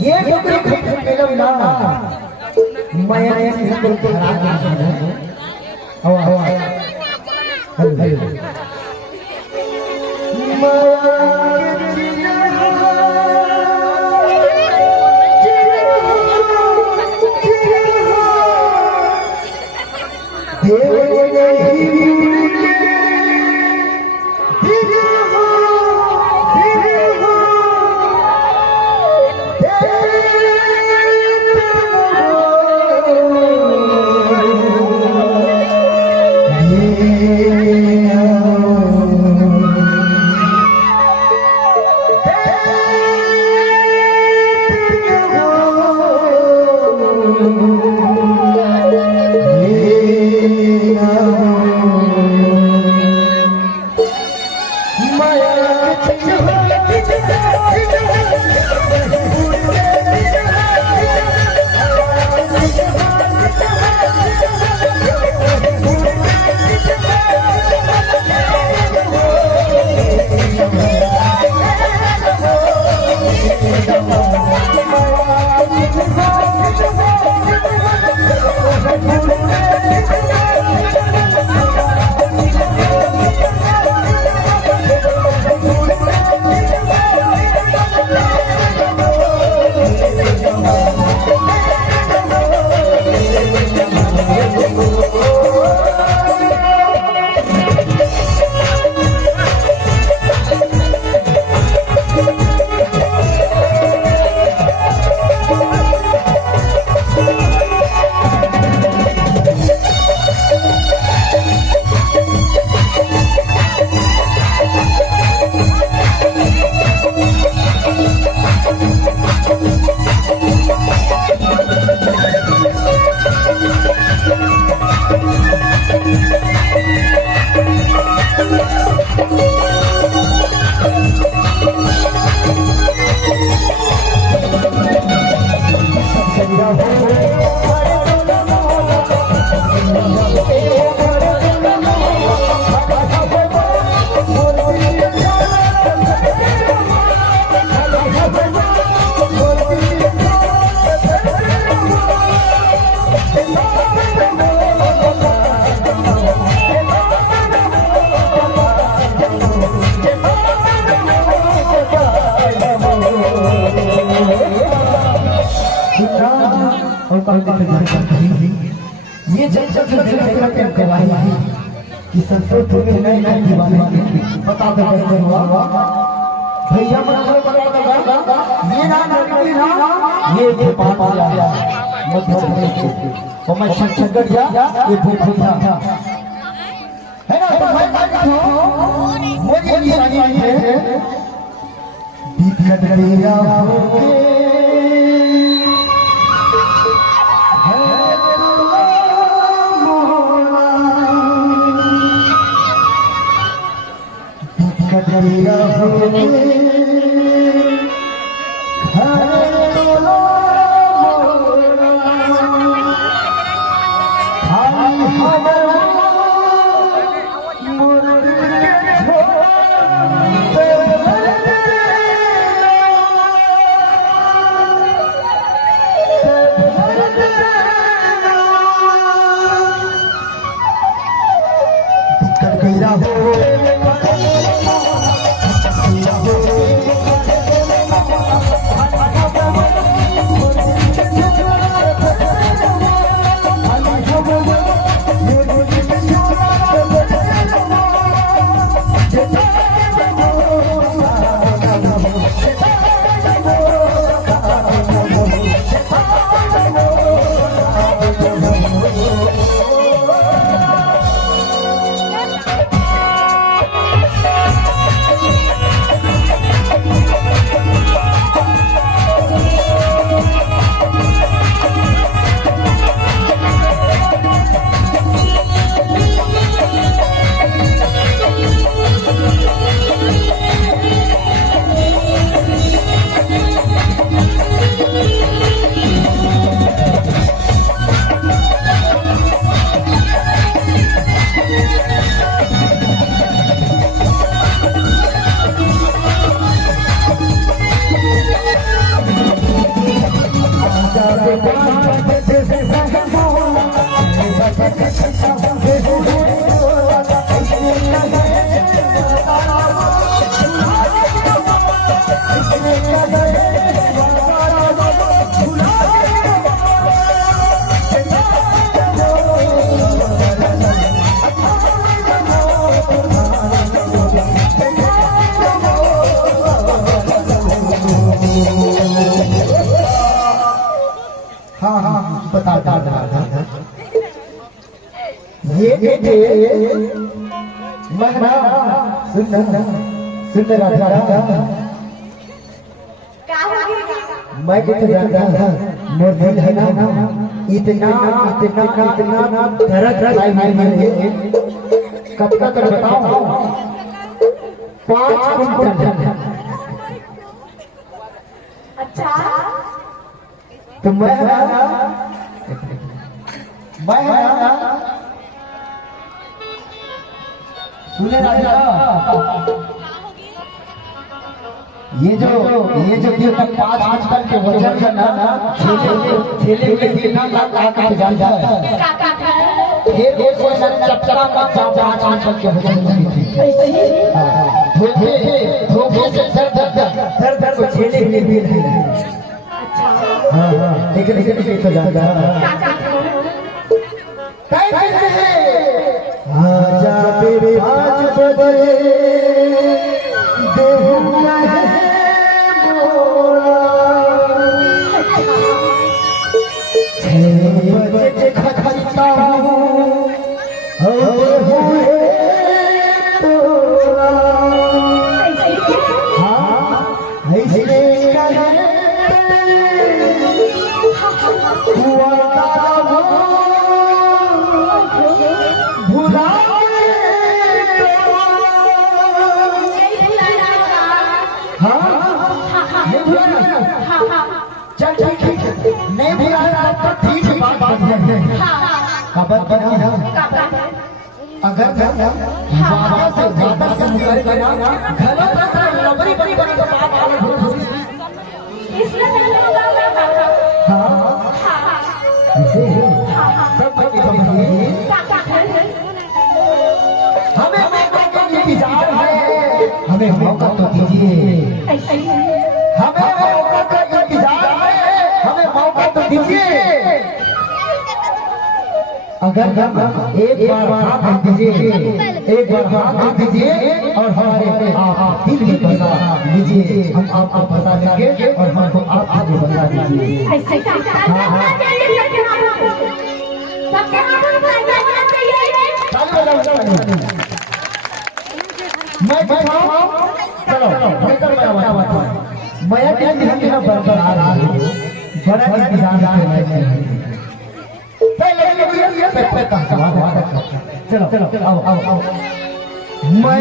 ये बकरी खत्म केलं ना मैं ऐसे बिल्कुल खराब नहीं है हवा हवा हल्ले ये जब के गवाही है कि संतोष में नहीं दीवाने बता दो कैसे हुआ भैया मतलब बता दो ये ना ये पाप आ गया मध्य प्रदेश से और मैं छत्तीसगढ़ गया ये भूख था है ना तो मैं मुझे ये नहीं है बीत गया कटरिया महना सुन राधा मैं कुछ जानता मोर दिल है ना इतना इतना इतना दर्द आई मेरे कब तक बताओ 5 कुंटल। अच्छा तो मैं सुने राजा ये जो दियो तक 5 कुंटल के वजन का ना ठेले में कितना लाख जाता है फिर एक वजन चपचा का 5 कुंटल के वजन धोखे से दर को ठेले में भी नहीं। हाँ लेकिन तो जाता आजा मेरे 5 बजे देहुआ है मोरा 6 बजे खखता हूँ हुए तोरा। हाँ ऐसे कहे चल ठीक नहीं भी आया तो ठीक है बात खबर बनी ना अगर वादा से मुकर करना गलत लबरी बड़ी बड़ी तो बात आगे हमें मौका का इंतजार है हमें मौका तो दीजिए हमें मौका का इंतजार है हमें मौका तो दीजिए। अगर एक बार हाथ दीजिए और हमारे आप दिल में बसा लीजिए हम आपको बता देंगे और हमको आप आगे बता दीजिए। मैं चलो मैं क्या ध्यान बरकरार बड़ा इंतजार चलो आओ मैं